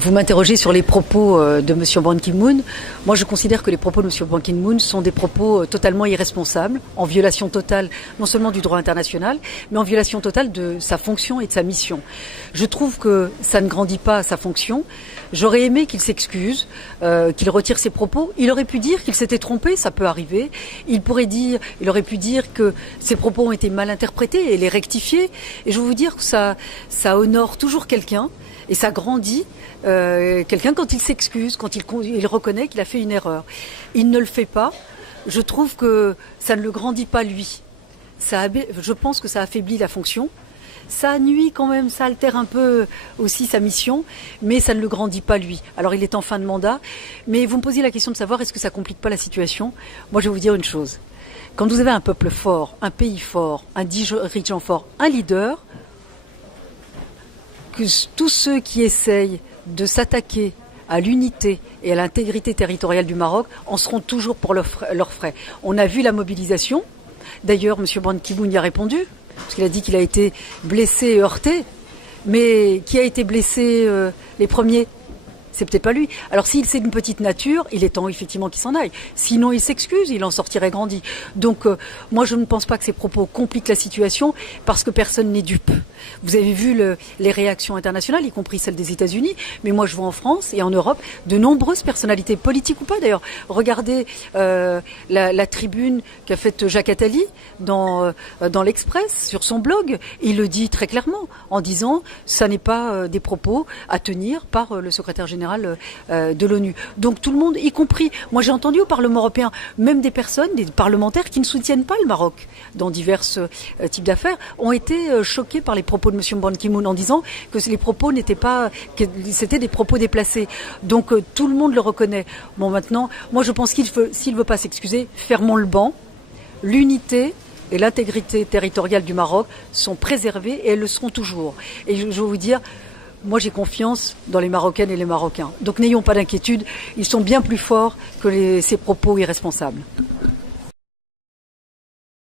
Vous m'interrogez sur les propos de M. Ban Ki-moon. Moi, je considère que les propos de M. Ban Ki-moon sont des propos totalement irresponsables, en violation totale non seulement du droit international, mais en violation totale de sa fonction et de sa mission. Je trouve que ça ne grandit pas sa fonction. J'aurais aimé qu'il s'excuse, qu'il retire ses propos. Il aurait pu dire qu'il s'était trompé, ça peut arriver. Il aurait pu dire que ses propos ont été mal interprétés et les rectifier. Et je veux vous dire que ça honore toujours quelqu'un. Et ça grandit quelqu'un quand il s'excuse, quand il reconnaît qu'il a fait une erreur. Il ne le fait pas. Je trouve que ça ne le grandit pas lui. Je pense que ça affaiblit la fonction. Ça nuit quand même, ça altère un peu aussi sa mission, mais ça ne le grandit pas lui. Alors il est en fin de mandat, mais vous me posiez la question de savoir est-ce que ça complique pas la situation. Moi je vais vous dire une chose. Quand vous avez un peuple fort, un pays fort, un dirigeant fort, un leader, que tous ceux qui essayent de s'attaquer à l'unité et à l'intégrité territoriale du Maroc en seront toujours pour leurs frais. On a vu la mobilisation. D'ailleurs, M. Ban Ki-moon y a répondu, parce qu'il a dit qu'il a été blessé et heurté. Mais qui a été blessé les premiers ? C'est peut-être pas lui. Alors s'il c'est d'une petite nature, il est temps effectivement qu'il s'en aille. Sinon il s'excuse, il en sortirait grandi. Donc moi je ne pense pas que ces propos compliquent la situation parce que personne n'est dupe. Vous avez vu les réactions internationales, y compris celles des États-Unis, mais moi je vois en France et en Europe de nombreuses personnalités politiques ou pas d'ailleurs. Regardez la tribune qu'a faite Jacques Attali dans l'Express sur son blog. Il le dit très clairement en disant ça n'est pas des propos à tenir par le secrétaire général de l'ONU. Donc tout le monde, y compris, moi j'ai entendu au Parlement européen, même des personnes, des parlementaires qui ne soutiennent pas le Maroc dans divers types d'affaires, ont été choqués par les propos de M. Ban Ki-moon en disant que les propos n'étaient pas, que c'était des propos déplacés. Donc tout le monde le reconnaît. Bon maintenant, moi je pense s'il ne veut pas s'excuser, fermons le banc. L'unité et l'intégrité territoriale du Maroc sont préservées et elles le seront toujours. Et je veux vous dire, moi, j'ai confiance dans les Marocaines et les Marocains. Donc, n'ayons pas d'inquiétude. Ils sont bien plus forts que ces propos irresponsables.